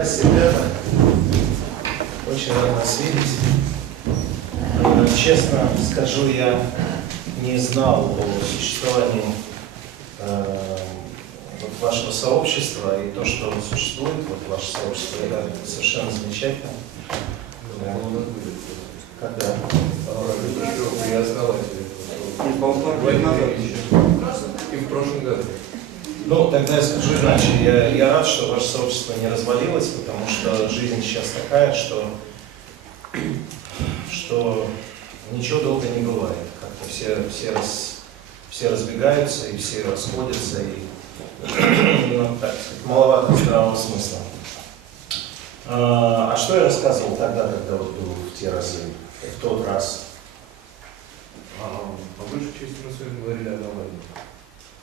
Здравствуйте, ребята. Очень рад вас видеть. Честно скажу, я не знал о существовании вашего сообщества, и то, что существует, ваше сообщество, это совершенно замечательно. Когда? При основателе. И в прошлом году. Ну, тогда я скажу иначе. Я рад, что ваше сообщество не развалилось, потому что жизнь сейчас такая, что ничего долго не бывает. Как-то все разбегаются, и все расходятся, и так, маловато здравого смысла. А что я рассказывал тогда, когда вот был в те разы, в тот раз? По большей части мы с вами говорили о Навальном.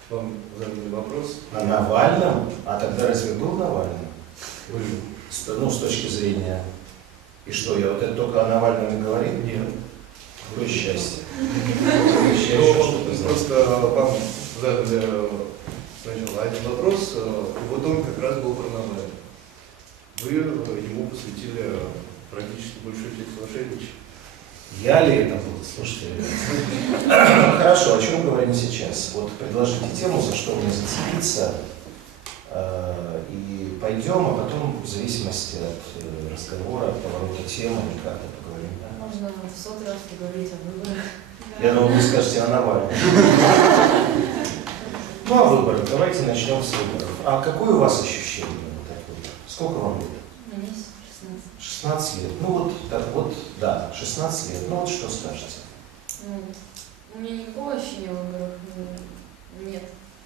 Вам задали вопрос. О Навальном? А тогда разве был Навальный? Были. Ну, с точки зрения... И что, я вот это только о Навальном и говорил? Нет. Какое счастье. Просто вам задали сначала один вопрос, и вот он как раз был про Навального. Вы ему посвятили практически большую часть вашей речи. Я ли это был? Слушайте, ребята. Хорошо, о чем мы говорим сейчас? Вот предложите тему, за что мне зацепиться, и пойдем, а потом в зависимости от разговора, от поворота темы, как-то поговорим. Да? Можно в 100 раз поговорить о выборах. Я думал, вы скажете о Навальном. Ну, о выборах. Давайте начнем с выборов. А какое у вас ощущение? Сколько вам лет? Мне 16 лет. Ну вот, да, 16 лет. Ну вот что скажете? У меня никакого ощущения в выборах нет,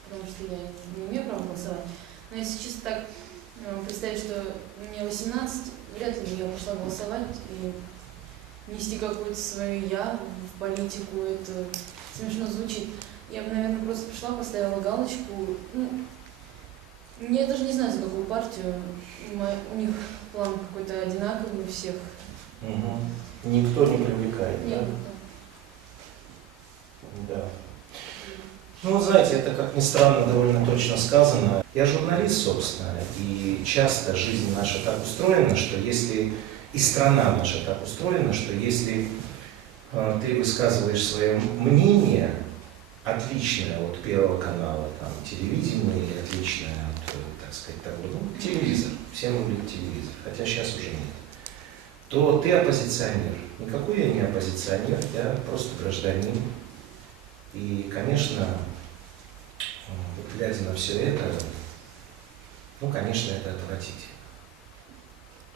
потому что я не имею права голосовать. Но если чисто так представить, что мне 18, вряд ли я пошла голосовать и нести какое-то свое «я» в политику, это смешно звучит. Я бы, наверное, просто пришла, поставила галочку. Я даже не знаю, за какую партию. У них план какой-то одинаковый у всех. Угу. Никто не привлекает, Нет, да? Да. Ну, знаете, это, как ни странно, довольно точно сказано. Я журналист, собственно, и часто жизнь наша так устроена, что если... И страна наша так устроена, что если ты высказываешь свое мнение, отличное от Первого канала, там, телевидение, или отличное от, так сказать, того, телевизор, все любят телевизор, хотя сейчас уже нет, то ты оппозиционер. Никакой я не оппозиционер, я просто гражданин. И, конечно, вот, глядя на все это, ну, конечно, это отвратительно.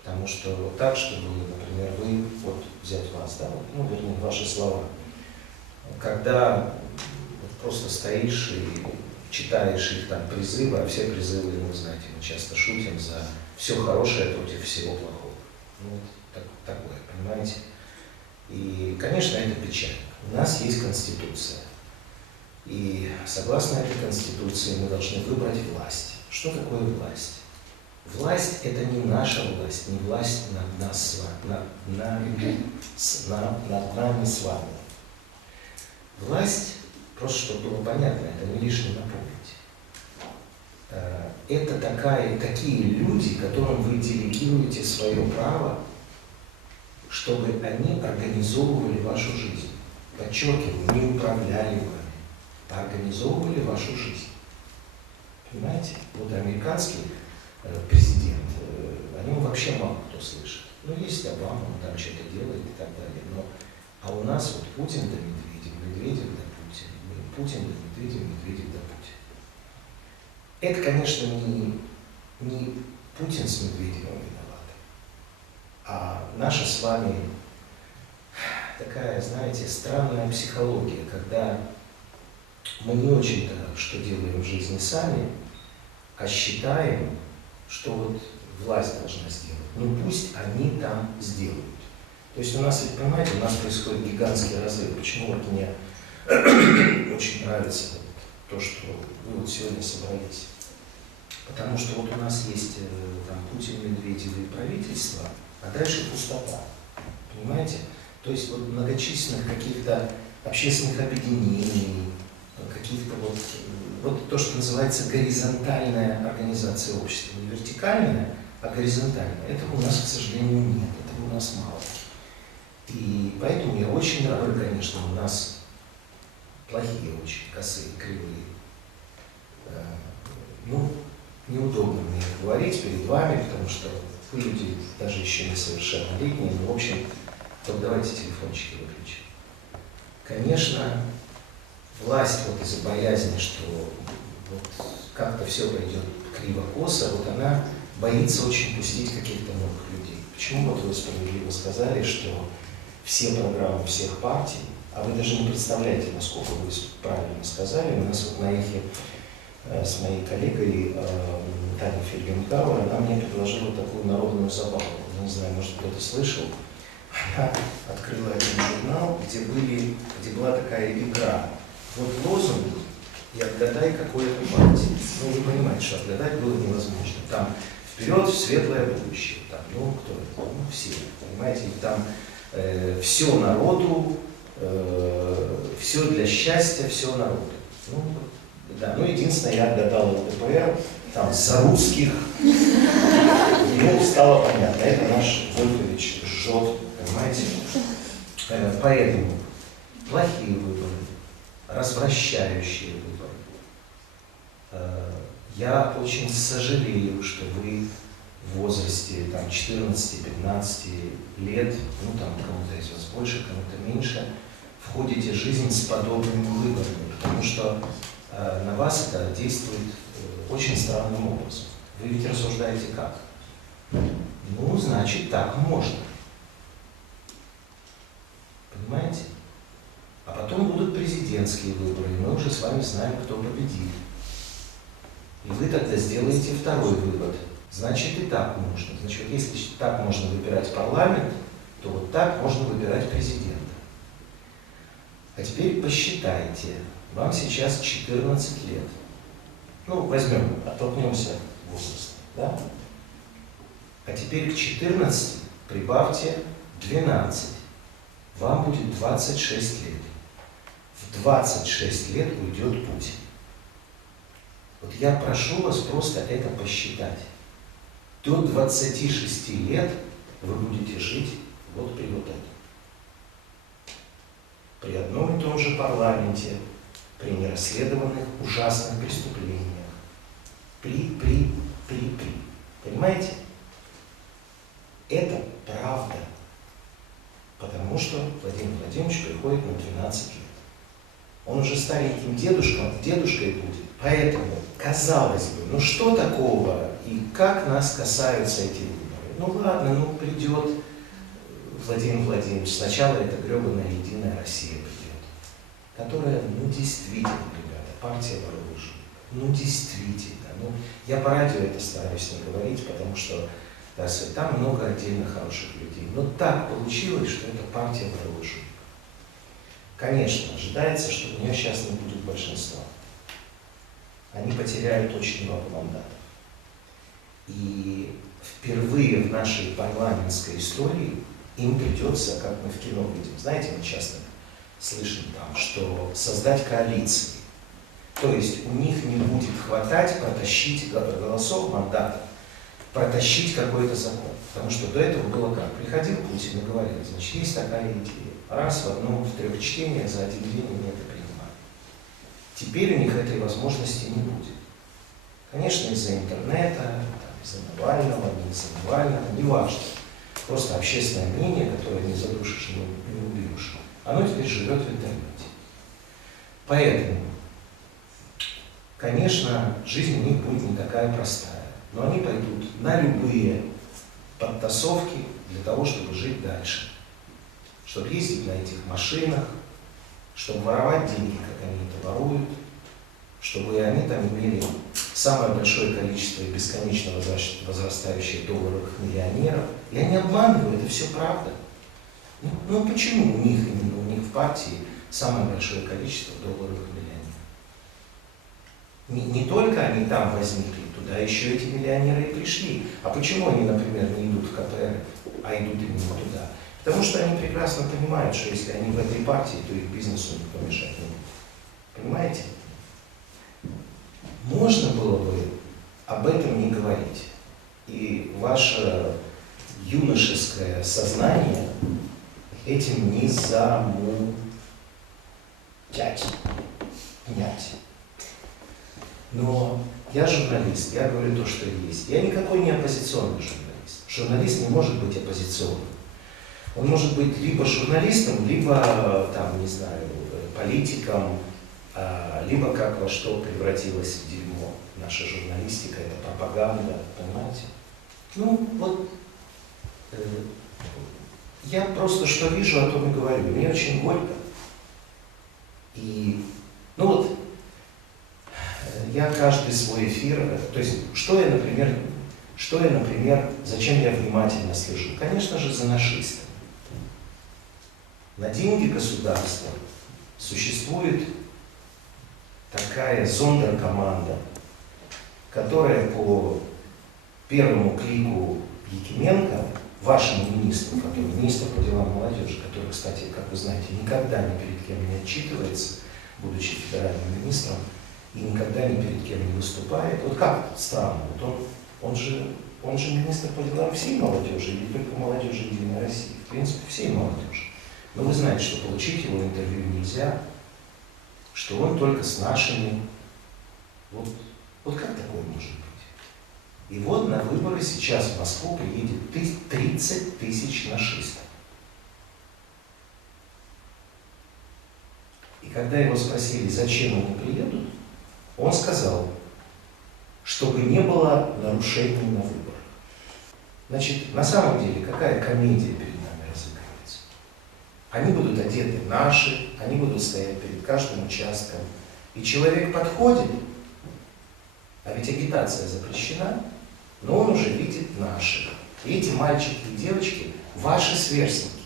Потому что так, чтобы, например, вы, вот взять вас, да, ну, вернее, ваши слова, когда просто стоишь и читаешь их там призывы, а все призывы, ну, вы знаете, мы часто шутим за все хорошее против всего плохого. Ну, вот такое, понимаете? И, конечно, это печально. У нас есть Конституция. И согласно этой Конституции мы должны выбрать власть. Что такое власть? Власть – это не наша власть, не власть над нами с вами. Власть, просто чтобы было понятно, это не лишне напомнить. Это такие люди, которым вы делегируете свое право, чтобы они организовывали вашу жизнь. Подчеркиваю, не управляли вами, а организовывали вашу жизнь. Понимаете? Вот американский президент, о нем вообще мало кто слышит. Ну, есть Обама, он там что-то делает и так далее. А у нас вот Путин да Медведев, Медведев да Путин, Путин да Медведев, Медведев да Путин. Это, конечно, не Путин с Медведевым виноват, а наша с вами такая, знаете, странная психология, когда мы не очень-то что делаем в жизни сами, а считаем, что вот власть должна сделать. Ну пусть они там сделают. То есть у нас, ведь, понимаете, у нас происходит гигантский разрыв. Почему вот мне очень нравится вот то, что вы вот сегодня собрались? Потому что вот у нас есть там Путин, Медведев и правительство, а дальше пустота. Понимаете? То есть вот многочисленных каких-то общественных объединений, каких-то вот то, что называется горизонтальная организация общества, не вертикальная, а горизонтально. Этого у нас, к сожалению, нет, этого у нас мало. И поэтому я очень рад, конечно, у нас плохие очень, косые, кривые. Ну, неудобно мне говорить перед вами, потому что вы люди даже еще несовершеннолетние, но, в общем, вот давайте телефончики выключим. Конечно, власть вот из-за боязни, что вот как-то все пойдет криво-косо, вот она боится очень пустить каких-то новых людей. Почему вот вы справедливо сказали, что все программы всех партий, а вы даже не представляете, насколько вы правильно сказали, у нас вот на Эхе с моей коллегой Таней Фельгенкауэр, она мне предложила такую народную забаву. Не знаю, может, кто-то слышал. Она открыла один журнал, где была такая игра. Вот лозунг и отгадай какое-то партии. Ну, вы понимаете, что отгадать было невозможно. Там вперед в светлое будущее. Там, ну, кто это? Ну, все. Понимаете, и там все народу, все для счастья, все народу. Ну, да, ну, единственное, я отгадал ЛДПР, там, за русских, ему стало понятно, это наш Вольфович жжет, понимаете? Поэтому плохие выборы, развращающие выборы. Я очень сожалею, что вы в возрасте 14-15 лет, ну там кому-то из вас больше, кому-то меньше, входите в жизнь с подобными выборами, потому что на вас это действует очень странным образом. Вы ведь рассуждаете как? Ну, значит, так можно. Понимаете? А потом будут президентские выборы, и мы уже с вами знаем, кто победит. И вы тогда сделаете второй вывод. Значит, и так можно. Значит, если так можно выбирать парламент, то вот так можно выбирать президента. А теперь посчитайте. Вам сейчас 14 лет. Ну, возьмем, оттолкнемся возраст, да? А теперь к 14 прибавьте 12. Вам будет 26 лет. В 26 лет уйдет Путин. Вот я прошу вас просто это посчитать. До 26 лет вы будете жить вот при вот этом. При одном и том же парламенте, при нерасследованных ужасных преступлениях. При. Понимаете? Это правда. Потому что Владимир Владимирович приходит на 12 лет. Он уже стареньким дедушкой будет. Поэтому, казалось бы, ну что такого и как нас касаются эти выборы? Ну ладно, ну придет Владимир Владимирович, сначала эта гребаная Единая Россия придет, которая, ну действительно, ребята, партия вооружена. Ну действительно. Ну, я по радио это стараюсь не говорить, потому что там много отдельно хороших людей. Но так получилось, что это партия вооружена. Конечно, ожидается, что у нее сейчас не будет большинства. Они потеряют очень много мандатов. И впервые в нашей парламентской истории им придется, как мы в кино видим, знаете, мы часто слышим там, что создать коалиции. То есть у них не будет хватать протащить голосов, мандатов, протащить какой-то закон. Потому что до этого было как? Приходил Путин и говорил, значит, есть такая идея. Раз в одном, в 3 чтениях за один день они это принимают. Теперь у них этой возможности не будет. Конечно, из-за интернета, из-за Навального, не из-за Навального, неважно. Просто общественное мнение, которое не задушишь, не убьешь, оно теперь живет в интернете. Поэтому, конечно, жизнь у них будет не такая простая. Но они пойдут на любые подтасовки для того, чтобы жить дальше. Чтобы ездить на этих машинах, чтобы воровать деньги, как они это воруют, чтобы они там имели самое большое количество и бесконечно возрастающих долларовых миллионеров. Я не обманываю, это все правда. Ну почему у них именно, у них в партии самое большое количество долларовых миллионеров? Не только они там возникли, туда еще эти миллионеры и пришли. А почему они, например, не идут в КПРФ, а идут именно туда? Потому что они прекрасно понимают, что если они в этой партии, то их бизнесу никто мешать не будет. Понимаете? Можно было бы об этом не говорить. И ваше юношеское сознание этим не замутять. Но я журналист, я говорю то, что есть. Я никакой не оппозиционный журналист. Журналист не может быть оппозиционным. Он может быть либо журналистом, либо, там, не знаю, политиком, либо как во что превратилась в дерьмо наша журналистика, это пропаганда, понимаете? Ну, вот, я просто что вижу, о том и говорю. Мне очень горько. И, ну вот, я каждый свой эфир, то есть, что я, например, зачем я внимательно слежу? Конечно же, за нашистами. На деньги государства существует такая зондеркоманда, которая по первому клику Якименко, вашему министру, который министр по делам молодежи, который, кстати, как вы знаете, никогда ни перед кем не отчитывается, будучи федеральным министром, и никогда ни перед кем не выступает. Вот как странно, вот он же министр по делам всей молодежи, или только молодежи Единой России, в принципе, всей молодежи. Но вы знаете, что получить его интервью нельзя, что он только с нашими. Вот как такое может быть? И вот на выборы сейчас в Москву приедет 30 тысяч нашистов. И когда его спросили, зачем они приедут, он сказал, чтобы не было нарушений на выборах. Значит, на самом деле, какая комедия перед нами разыгрывается? Они будут одеты наши, они будут стоять перед каждым участком. И человек подходит, а ведь агитация запрещена, но он уже видит наших. И эти мальчики и девочки, ваши сверстники,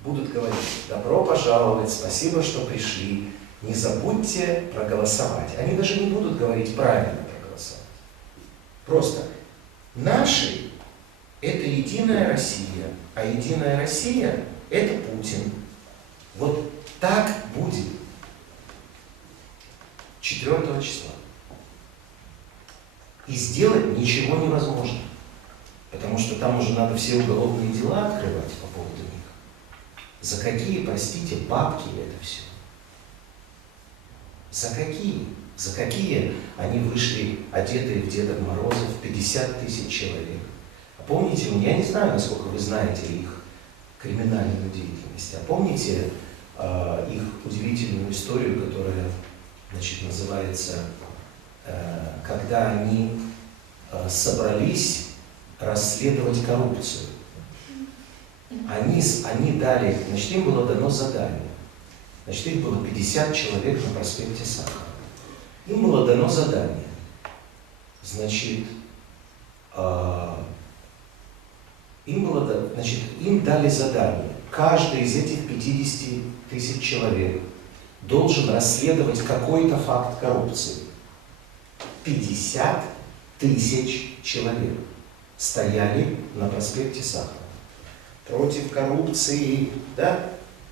будут говорить: добро пожаловать, спасибо, что пришли, не забудьте проголосовать. Они даже не будут говорить правильно проголосовать. Просто наши – это Единая Россия, а Единая Россия – это Путин. Вот так будет 4 числа. И сделать ничего невозможно, потому что там уже надо все уголовные дела открывать по поводу них. За какие, простите, бабки это все? За какие? За какие они вышли, одетые в Деда Морозов, 50 тысяч человек? А помните, я не знаю, насколько вы знаете их криминальную деятельность, а помните их удивительную историю, которая, значит, называется «Когда они собрались расследовать коррупцию». Они дали, значит, им было дано задание. Значит, их было 50 человек на проспекте Сахарова. Им было дано задание. Значит, им дали задание. Каждый из этих 50 тысяч человек должен расследовать какой-то факт коррупции. 50 тысяч человек стояли на проспекте Сахарова. Против коррупции, да?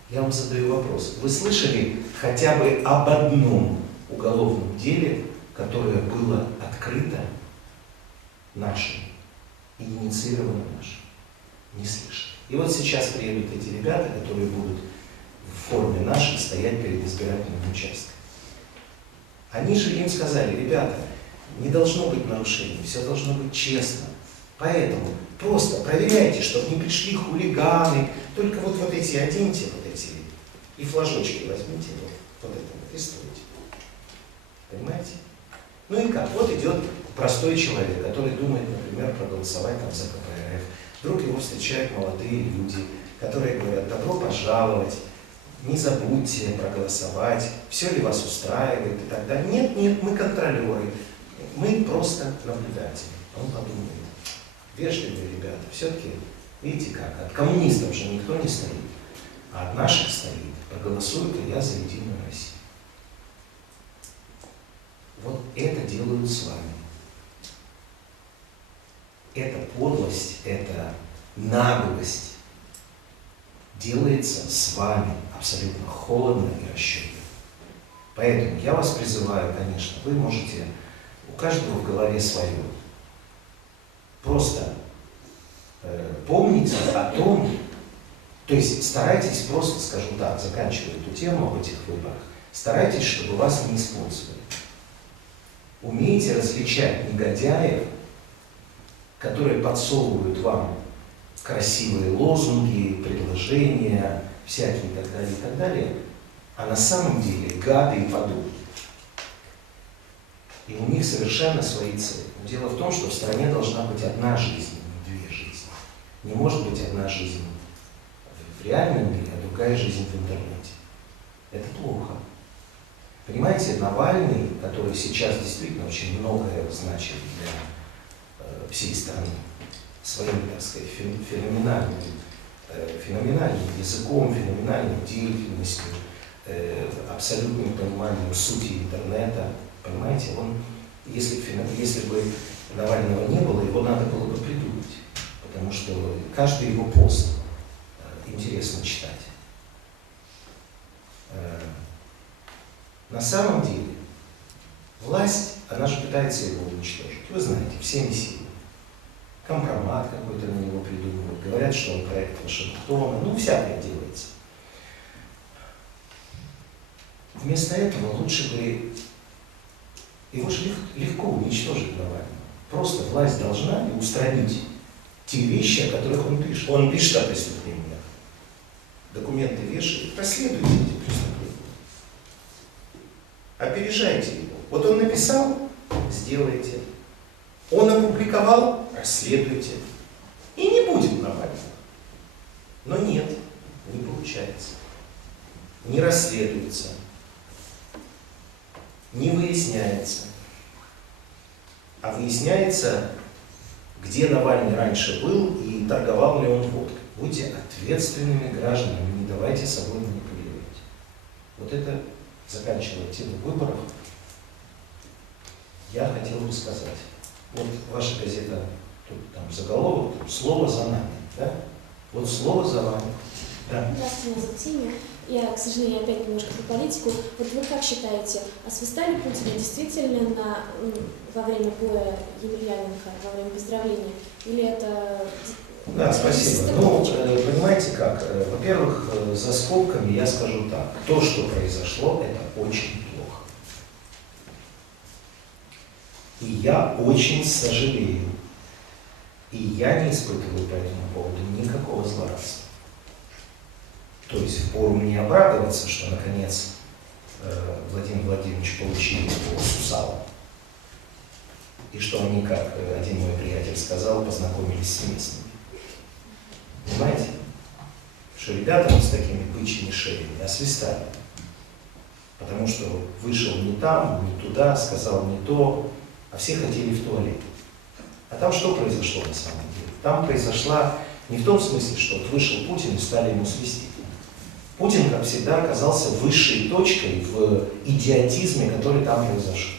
Я вам задаю вопрос. Вы слышали хотя бы об одном уголовном деле, которое было открыто нашим и инициировано нашим? Не слышали. И вот сейчас приедут эти ребята, которые будут в форме наших стоять перед избирательным участком. Они же им сказали: ребята, не должно быть нарушений, все должно быть честно. Поэтому просто проверяйте, чтобы не пришли хулиганы. Только вот эти оденьте, вот эти, и флажочки возьмите, вот это вот, и стойте. Понимаете? Ну и как? Вот идет простой человек, который думает, например, проголосовать там за КПРФ. Вдруг его встречают молодые люди, которые говорят: добро пожаловать, не забудьте проголосовать, все ли вас устраивает и так далее. Нет, нет, мы контролеры, мы просто наблюдатели. Он подумает: вежливые ребята, все-таки, видите как, от коммунистов же никто не стоит, а от наших стоит. Проголосует и я за Единую Россию. Вот это делают с вами. Эта подлость, эта наглость делается с вами абсолютно холодно и расчетливо. Поэтому я вас призываю, конечно, вы можете, у каждого в голове свое. Просто помните о том, то есть старайтесь, просто скажу так, заканчивая эту тему об этих выборах, старайтесь, чтобы вас не использовали. Умейте различать негодяев, которые подсовывают вам красивые лозунги, предложения, всякие и так далее, а на самом деле гады и подобные. И у них совершенно свои цели. Но дело в том, что в стране должна быть одна жизнь, не две жизни. Не может быть одна жизнь в реальном мире, а другая жизнь в интернете. Это плохо. Понимаете, Навальный, который сейчас действительно очень многое значит для всей страны, своим, так сказать, феноменальным языком, феноменальной деятельностью, абсолютным пониманием сути интернета, понимаете, он, если бы Навального не было, его надо было бы придумать, потому что каждый его пост интересно читать. На самом деле, власть, она же пытается его уничтожить. Вы знаете, всеми силами. Компромат какой-то на него придумывают. Говорят, что он проект Вашингтона. Ну, всякое делается. Вместо этого лучше бы его же легко уничтожить Навального. Просто власть должна устранить те вещи, о которых он пишет. Он пишет о преступлениях. Документы вешает, расследуйте эти преступления. Опережайте его. Вот он написал, сделайте. Он опубликовал, расследуйте. И не будет Навального. Но нет, не получается. Не расследуется. Не выясняется. А выясняется, где Навальный раньше был и торговал ли он водкой. Будьте ответственными гражданами, не давайте собой манипулировать. Вот это, заканчивая тему выборов, я хотел бы сказать. Вот ваша газета, тут там заголовок, там, слово за нами. Да? Вот слово за вами. Да. Здравствуйте, меня зовут Синя. Я, к сожалению, опять немножко про политику. Вот вы как считаете, освистали Путина действительно во время боя Емельяненко, во время поздравления? Или это... Да, спасибо. Ну, понимаете как, во-первых, за скобками я скажу так. То, что произошло, это очень плохо. И я очень сожалею. И я не испытываю по этому поводу никакого злорадства. То есть впору мне обрадоваться, что наконец Владимир Владимирович получил его сусала. И что они, как один мой приятель сказал, познакомились с местными. Понимаете? Что ребята с такими бычьими шеями освистали. Потому что вышел не там, не туда, сказал не то, а все хотели в туалет. А там что произошло на самом деле? Там произошла не в том смысле, что вот вышел Путин и стали ему свистеть. Путин, как всегда, оказался высшей точкой в идиотизме, который там произошел.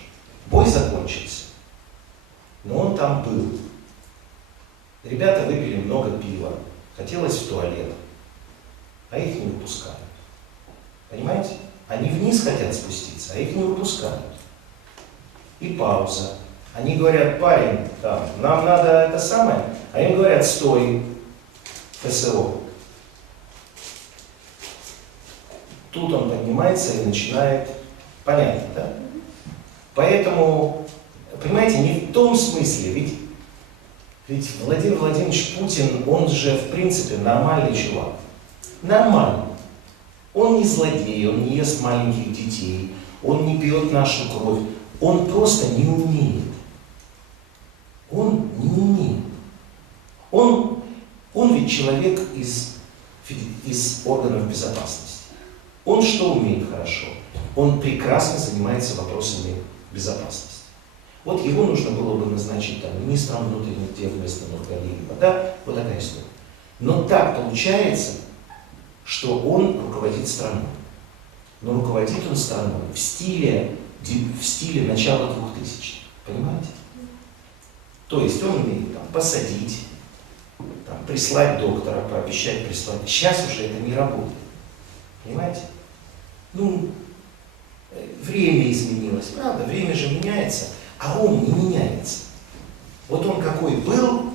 Бой закончился, но он там был. Ребята выпили много пива, хотелось в туалет, а их не выпускают. Понимаете? Они вниз хотят спуститься, а их не выпускают. И пауза. Они говорят: парень, там, нам надо это самое, а им говорят: стой, ФСО. Тут он поднимается и начинает, понятно, да? Поэтому, понимаете, не в том смысле, ведь Владимир Владимирович Путин, он же в принципе нормальный чувак. Нормальный. Он не злодей, он не ест маленьких детей, он не пьет нашу кровь, он просто не умеет. Он не умеет. Он ведь человек из органов безопасности. Он что умеет хорошо? Он прекрасно занимается вопросами безопасности. Вот его нужно было бы назначить там министром внутренних дел вместо Нургалиева, да? Вот такая история. Но так получается, что он руководит страной. Но руководит он страной в стиле начала 2000-х. Понимаете? То есть он умеет там посадить, там, прислать доктора, пообещать прислать. Сейчас уже это не работает. Понимаете? Ну, время изменилось, правда, время же меняется, а он не меняется. Вот он какой был,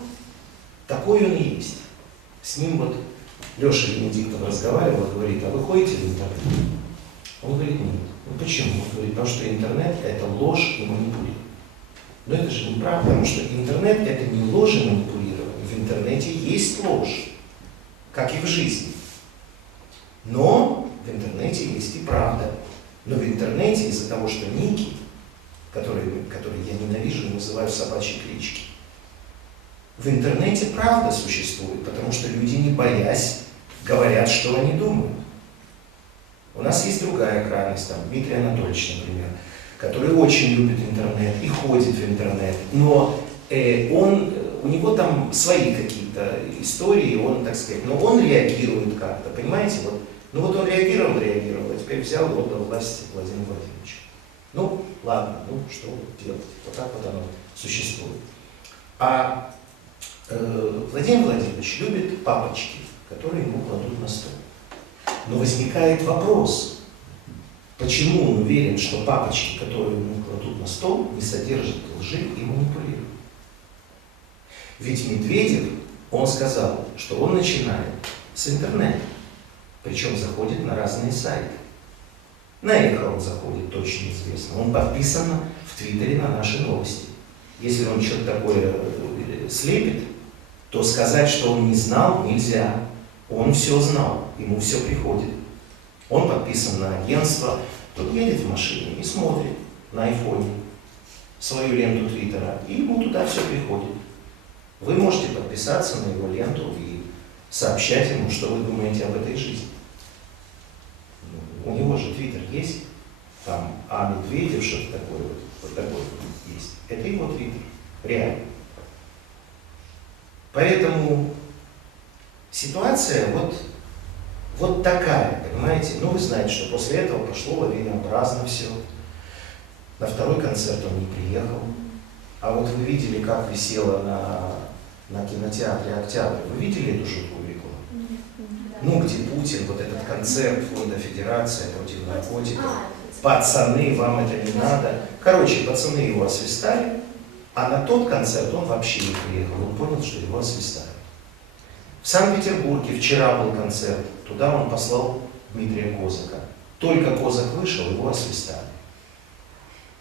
такой он и есть. С ним вот Леша Венедиктов разговаривал, говорит, а вы ходите в интернет? Он говорит, нет. Ну почему? Он говорит, потому что интернет это ложь и манипулирование. Но это же неправда, потому что интернет это не ложь и манипулирование. В интернете есть ложь, как и в жизни. Но в интернете есть и правда. Но в интернете из-за того, что ники, которые я ненавижу и называю собачьи клички, в интернете правда существует, потому что люди, не боясь, говорят, что они думают. У нас есть другая крайность, там, Дмитрий Анатольевич, например, который очень любит интернет и ходит в интернет, но у него там свои какие-то истории, он, так сказать, но он реагирует как-то, понимаете? Вот, ну вот он реагировал, а теперь взял и отдал власть Владимиру Владимировичу. Ну, ладно, ну что делать? Вот так вот оно существует. А Владимир Владимирович любит папочки, которые ему кладут на стол. Но возникает вопрос, почему он уверен, что папочки, которые ему кладут на стол, не содержат лжи и манипулируют? Ведь Медведев, он сказал, что он начинает с интернета, причем заходит на разные сайты. На Эхо он заходит, точно известно. Он подписан в Твиттере на наши новости. Если он что-то такое слепит, то сказать, что он не знал, нельзя. Он все знал, ему все приходит. Он подписан на агентство, тот едет в машине и смотрит на айфоне свою ленту Твиттера, и ему туда все приходит. Вы можете подписаться на его ленту и сообщать ему, что вы думаете об этой жизни. У него же Твиттер есть, там, а Медведев, что-то такое, вот такое вот есть. Это его Твиттер, реально. Поэтому ситуация вот такая, понимаете? Ну, вы знаете, что после этого пошло лавинообразно все. На второй концерт он не приехал. А вот вы видели, как висело на кинотеатре «Октябрь». Вы видели эту шутку рекламу? Ну, где Путин, вот этот концерт Фонда Федерации против наркотиков. Пацаны, вам это не надо. Короче, пацаны его освистали, а на тот концерт он вообще не приехал. Он понял, что его освистали. В Санкт-Петербурге вчера был концерт. Туда он послал Дмитрия Козака. Только Козак вышел, его освистали.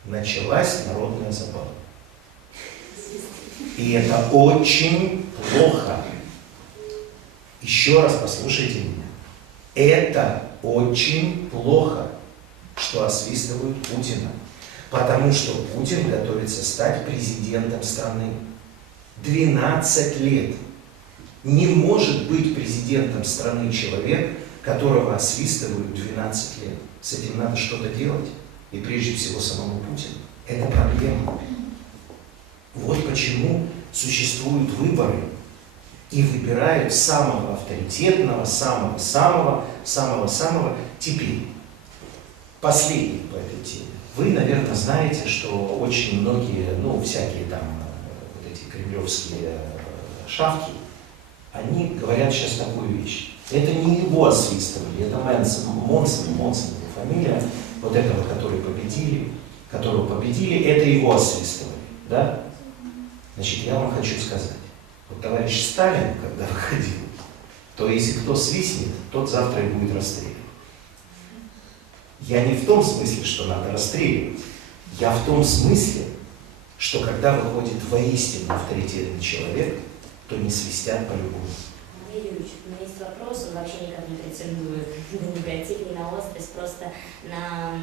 Началась народная забава. И это очень плохо. Еще раз послушайте меня. Это очень плохо, что освистывают Путина. Потому что Путин готовится стать президентом страны. 12 лет. Не может быть президентом страны человек, которого освистывают 12 лет. С этим надо что-то делать. И прежде всего самому Путину. Это проблема. Вот почему существуют выборы. И выбирают самого авторитетного, самого-самого. Теперь, последний по этой теме. Вы, наверное, знаете, что очень многие, ну, всякие там вот эти кремлевские шавки, они говорят сейчас такую вещь. Это не его освистывали, это Монсон его фамилия, вот этого, которого победили, это его освистывали, да? Значит, я вам хочу сказать, вот товарищ Сталин, когда выходил, то если кто свистнет, тот завтра и будет расстрелян. Я не в том смысле, что надо расстреливать, я в том смысле, что когда выходит воистину авторитетный человек, то не свистят по-любому. Матвей Юрьевич, у меня есть вопрос, он вообще никак не претендует на негатив, ни на острость, просто на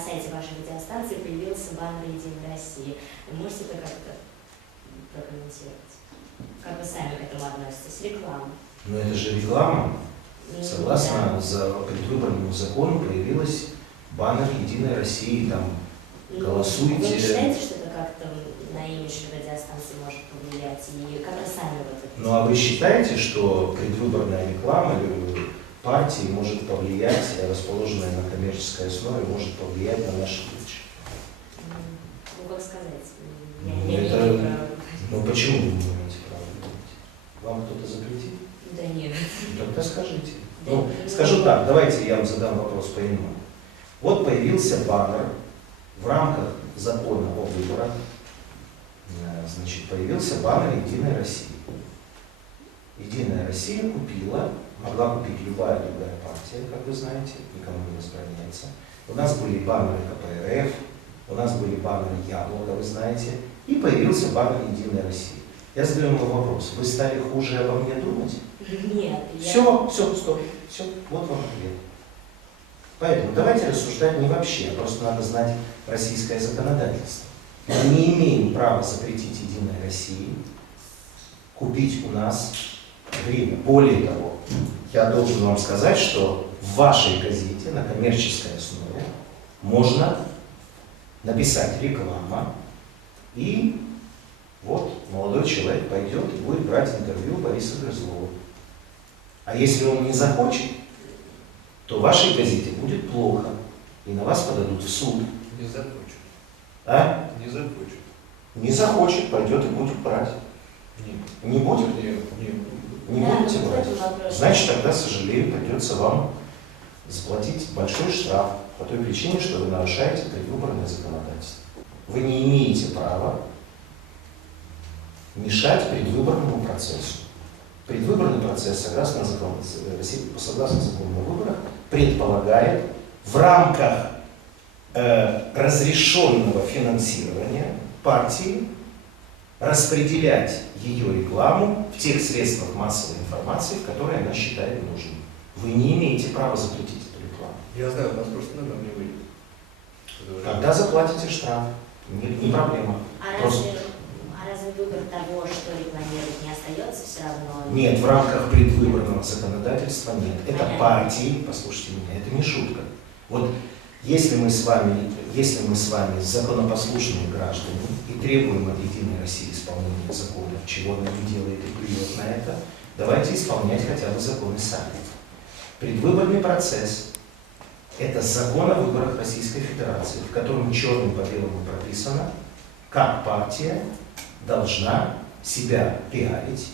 сайте вашей радиостанции появился баннер «Единой России». Вы можете это как-то прокомментировать? Как вы сами к этому относитесь? Реклама. Но это же реклама. Согласно предвыборному закону появилась баннер «Единой России», там голосуйте. Вы не считаете, что это как-то на имидж радиостанции может повлиять? И как вы сами вот это? Ну а вы считаете, что предвыборная реклама партии может повлиять, расположенная на коммерческой основе, может повлиять на наш имидж? Ну как сказать? Ну почему вы не имеете права думать? Вам кто-то запретит? Да нет. Тогда скажите. Ну, скажу так, давайте я вам задам вопрос по иному. Вот появился баннер в рамках закона о выборах, значит, появился баннер «Единой России». «Единая Россия» могла купить любая другая партия, как вы знаете, никому не возбраняется. У нас были баннеры КПРФ, у нас были баннеры «Яблоко», вы знаете, и появился баннер «Единой России». Я задаю вам вопрос: вы стали хуже обо мне думать? Нет. Все, стоп, все, вот вам ответ. Поэтому давайте рассуждать не вообще, просто надо знать российское законодательство. Мы не имеем права запретить «Единой России» купить у нас время. Более того, я должен вам сказать, что в вашей газете на коммерческой основе можно написать реклама, и вот молодой человек пойдет и будет брать интервью у Бориса Грызлова. А если он не захочет, то в вашей газете будет плохо, и на вас подадут в суд. Не захочет. А? Не захочет. Не захочет, пойдет и будет брать. Нет. Не будет? Нет. Не Да, будете ну, брать? вопрос. Значит, тогда, сожалею, придется вам заплатить большой штраф по той причине, что вы нарушаете предвыборное законодательство. Вы не имеете права мешать предвыборному процессу. Предвыборный процесс, согласно закону о выборах, предполагает в рамках разрешенного финансирования партии распределять ее рекламу в тех средствах массовой информации, в которые она считает нужным. Вы не имеете права запретить эту рекламу. Я знаю, у нас просто номер не выйдет. Когда заплатите штраф, не проблема. Просто... разве выбор того, что рекламировать, не остается все равно? Нет, в рамках предвыборного законодательства нет. Это Понятно. партии, послушайте меня, это не шутка. Вот если мы с вами законопослушные граждане и требуем от «Единой России» исполнения законов, чего она не делает и плюет на это, давайте исполнять хотя бы законы сами. Предвыборный процесс – это закон о выборах Российской Федерации, в котором черным по белому прописано, как партия должна себя пиарить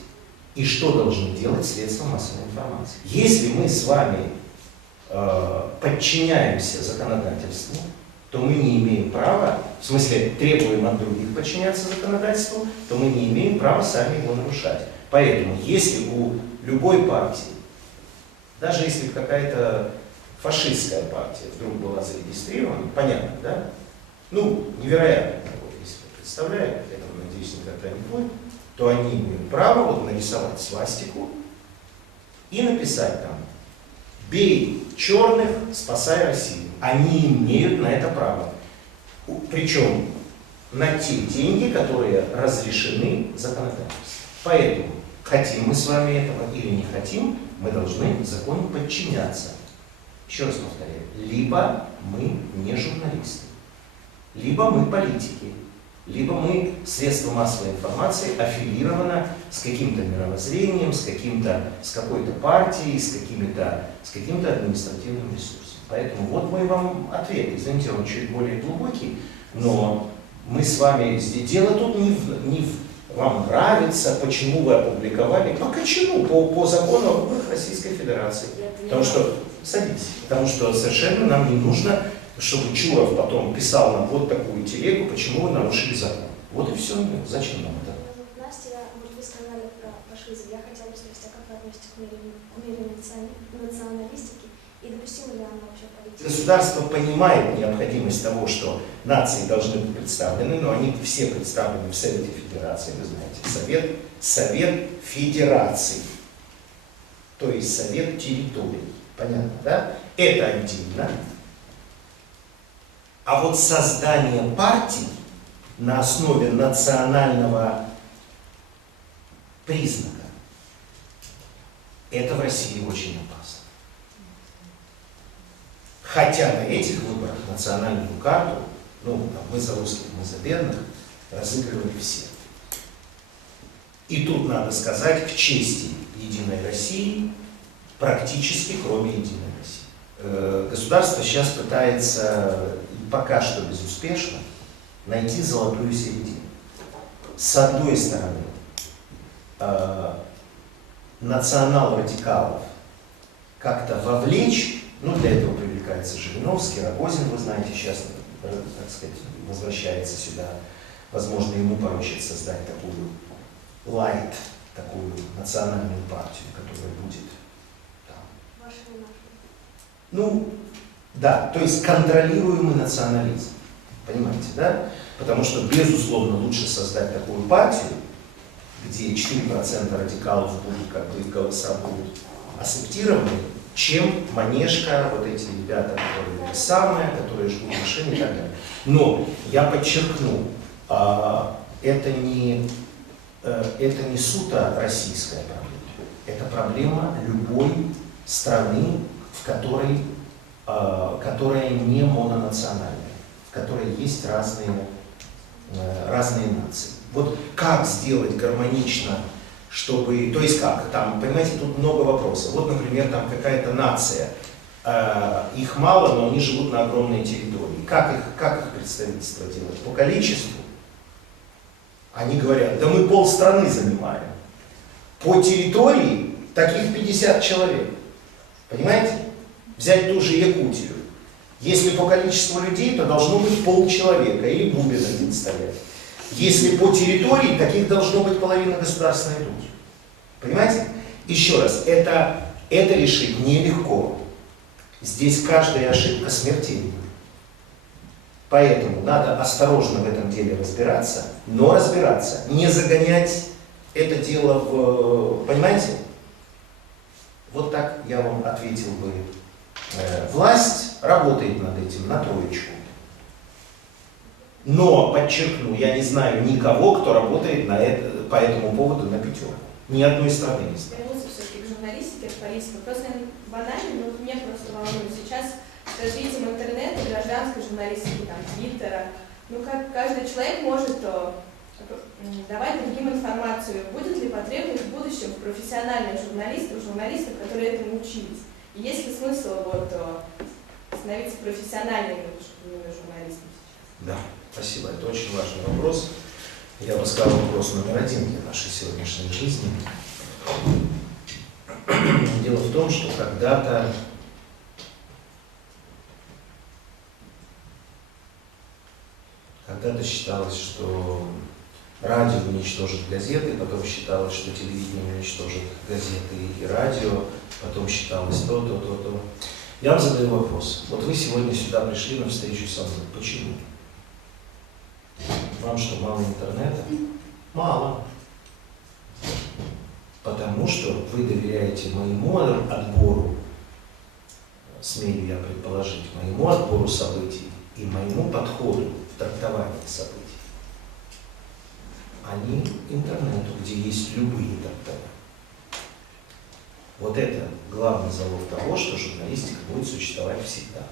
и что должны делать средства массовой информации. Если мы с вами подчиняемся законодательству, то мы не имеем права, в смысле требуем от других подчиняться законодательству, то мы не имеем права сами его нарушать. Поэтому если у любой партии, даже если какая-то фашистская партия вдруг была зарегистрирована, понятно, да? Ну, невероятно такое, если вы представляете, этого, надеюсь, никогда не будет, то они имеют право вот нарисовать свастику и написать там: «Бей черных, спасай Россию». Они имеют на это право. Причем на те деньги, которые разрешены законодательством. Поэтому, хотим мы с вами этого или не хотим, мы должны закону подчиняться. Еще раз повторяю, либо мы не журналисты, либо мы политики, либо мы средства массовой информации аффилировано с каким-то мировоззрением, с какой-то партией, с каким-то административным ресурсом. Поэтому вот мой вам ответ. Извините, он чуть более глубокий, но мы с вами, дело тут не в вам нравится, почему вы опубликовали, по закону о выборах Российской Федерации. Потому что совершенно нам не нужно, чтобы Чуров потом писал нам вот такую телегу, почему вы нарушили закон. Вот и все. Зачем нам это? Настя, вот вы сказали про фашизм. Я хотела бы спросить, а как вы относитесь к мере националистики и допустимо ли она вообще политика? Государство понимает необходимость того, что нации должны быть представлены, но они все представлены в Совете Федерации, вы знаете, Совет Федерации, то есть Совет территорий. Понятно, да? Это отдельно. А вот создание партий на основе национального признака, это в России очень опасно. Хотя на этих выборах национальную карту, мы за русских, мы за бедных, разыгрывали все. И тут надо сказать в чести «Единой России», практически кроме «Единой России». Государство сейчас пытается, и пока что безуспешно, найти золотую середину. С одной стороны, национал-радикалов как-то вовлечь, для этого привлекается Жириновский, Рогозин, вы знаете, сейчас, так сказать, возвращается сюда, возможно, ему поручат создать такую лайт, такую национальную партию, которая будет там. Ну, да, то есть контролируемый национализм. Понимаете, да? Потому что, безусловно, лучше создать такую партию, где 4% радикалов будут, как бы, их голоса будут акцептированы, чем манежка, вот эти ребята, которые самые, которые жгут машины и так далее. Но я подчеркну, это не суто российская проблема. Это проблема любой страны, которая не мононациональная, в которой есть разные нации. Вот как сделать гармонично, чтобы, то есть как, там, понимаете, тут много вопросов. Вот, например, там какая-то нация, их мало, но они живут на огромной территории. Как их представительство делать? По количеству? Они говорят, да мы полстраны занимаем. По территории таких 50 человек. Понимаете? Взять ту же Якутию. Если по количеству людей, то должно быть полчеловека или бубен один стоять. Если по территории, таких должно быть половина Государственной Думы. Понимаете? Еще раз, это решить нелегко. Здесь каждая ошибка смертельна. Поэтому надо осторожно в этом деле разбираться, но разбираться, не загонять это дело в... Понимаете? Вот так я вам ответил бы. Власть работает над этим на троечку. Но, подчеркну, я не знаю никого, кто работает по этому поводу на пятерку. Ни одной страны не знаю. Вернуться все-таки к журналистике, к политике. Просто банально, но меня просто волнует сейчас с развитием интернета, гражданской журналистики, там, твиттера. Ну, как каждый человек может давать другим информацию. Будет ли потребность в будущем в профессиональных журналистов, которые этому учились? И есть ли смысл становиться профессиональными журналистами сейчас? Да, спасибо. Это очень важный вопрос. Я бы сказал, вопрос номер один для нашей сегодняшней жизни. Дело в том, что когда-то считалось, что радио уничтожит газеты, потом считалось, что телевидение уничтожит газеты и радио, потом считалось то. Я вам задаю вопрос. Вот вы сегодня сюда пришли на встречу со мной. Почему? Вам что, мало интернета? Мало. Потому что вы доверяете моему отбору, смею я предположить, моему отбору событий и моему подходу в трактовании событий, а не интернету, где есть любые трактования. Вот это главный залог того, что журналистика будет существовать всегда.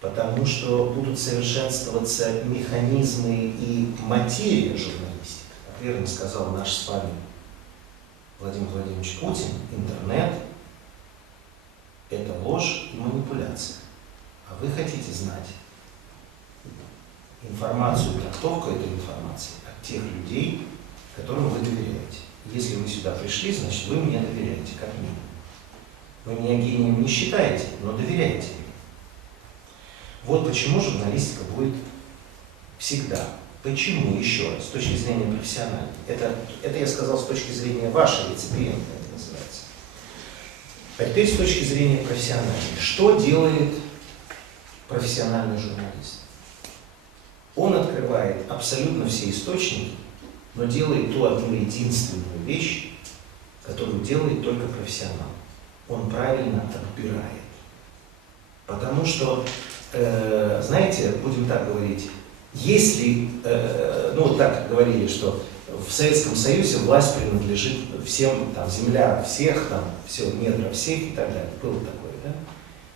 Потому что будут совершенствоваться механизмы и материя журналистики. Как верно сказал наш с вами Владимир Владимирович Путин, интернет – это ложь и манипуляция. А вы хотите знать информацию, трактовку этой информации от тех людей, которым вы доверяете. Если вы сюда пришли, значит вы мне доверяете, как минимум. Вы меня гением не считаете, но доверяете мне. Вот почему журналистика будет всегда. Почему, еще раз, с точки зрения профессиональной. Это я сказал с точки зрения вашей реципиента, это называется. А теперь с точки зрения профессиональной. Что делает профессиональный журналист? Он открывает абсолютно все источники, но делает ту одну единственную вещь, которую делает только профессионал. Он правильно отбирает. Потому что, знаете, будем так говорить, если, так говорили, что в Советском Союзе власть принадлежит всем, там, земля всех, там, все, недра всех и так далее. Было такое, да?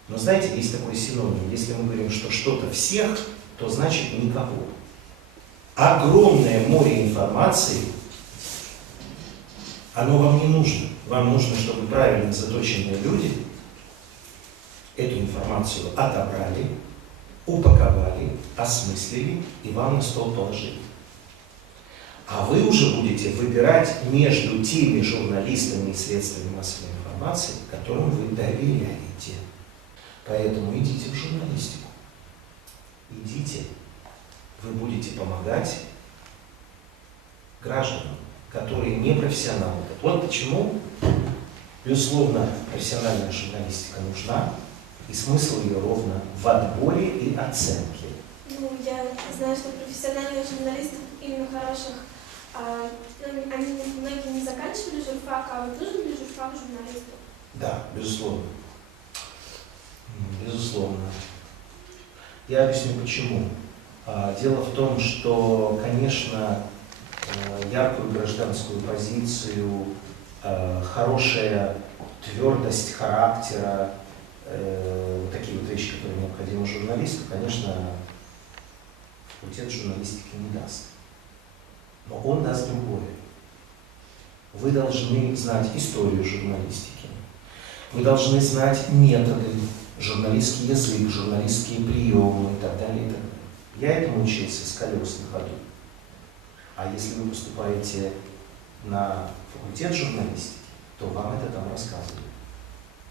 Но знаете, есть такой синоним. Если мы говорим, что что-то всех, то значит никого. Огромное море информации, оно вам не нужно. Вам нужно, чтобы правильно заточенные люди эту информацию отобрали, упаковали, осмыслили и вам на стол положили. А вы уже будете выбирать между теми журналистами и средствами массовой информации, которым вы доверяете. Поэтому идите в журналистику. Идите. вы будете помогать гражданам, которые не профессионалы. Вот почему, безусловно, профессиональная журналистика нужна, и смысл ее ровно в отборе и оценке. Ну, я знаю, что профессиональных журналистов, именно хороших, они многие не заканчивали журфак, а вот нужен ли журфак журналисту? Да, безусловно. Безусловно. Я объясню почему. Дело в том, что, конечно, яркую гражданскую позицию, хорошая твердость характера, такие вот вещи, которые необходимы журналисту, конечно, факультет журналистики не даст. Но он даст другое. Вы должны знать историю журналистики, вы должны знать методы, журналистский язык, журналистские приемы и так далее, и так далее. Я этому учился с колес на ходу. А если вы поступаете на факультет журналистики, то вам это там рассказывают.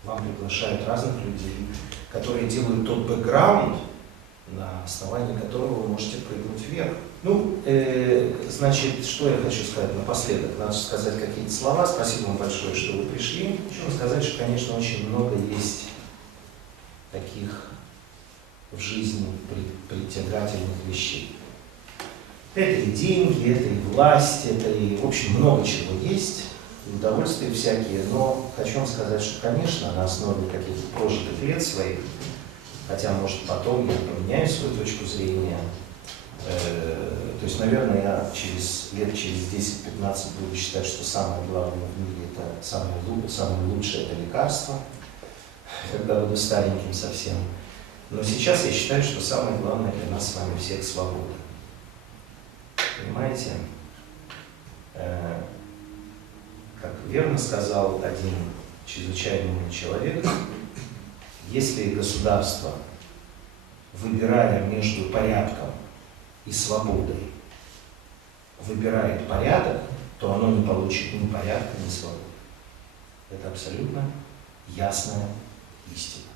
Вам приглашают разных людей, которые делают тот бэкграунд, на основании которого вы можете прыгнуть вверх. Ну, значит, что я хочу сказать напоследок? Надо сказать какие-то слова. Спасибо вам большое, что вы пришли. Хочу сказать, что, конечно, очень много есть таких в жизни притягательных вещей. Это и деньги, это и власть, это и, в общем, много чего есть, и удовольствия всякие. Но хочу вам сказать, что, конечно, на основе каких-то прожитых лет своих, хотя, может, потом я поменяю свою точку зрения, то есть, наверное, я лет через 10-15 буду считать, что самое главное в мире, это самое лучшее это лекарство, когда буду стареньким совсем. Но сейчас я считаю, что самое главное для нас с вами всех свобода. Понимаете? Как верно сказал один чрезвычайно умный человек, если государство, выбирая между порядком и свободой, выбирает порядок, то оно не получит ни порядка, ни свободы. Это абсолютно ясная истина.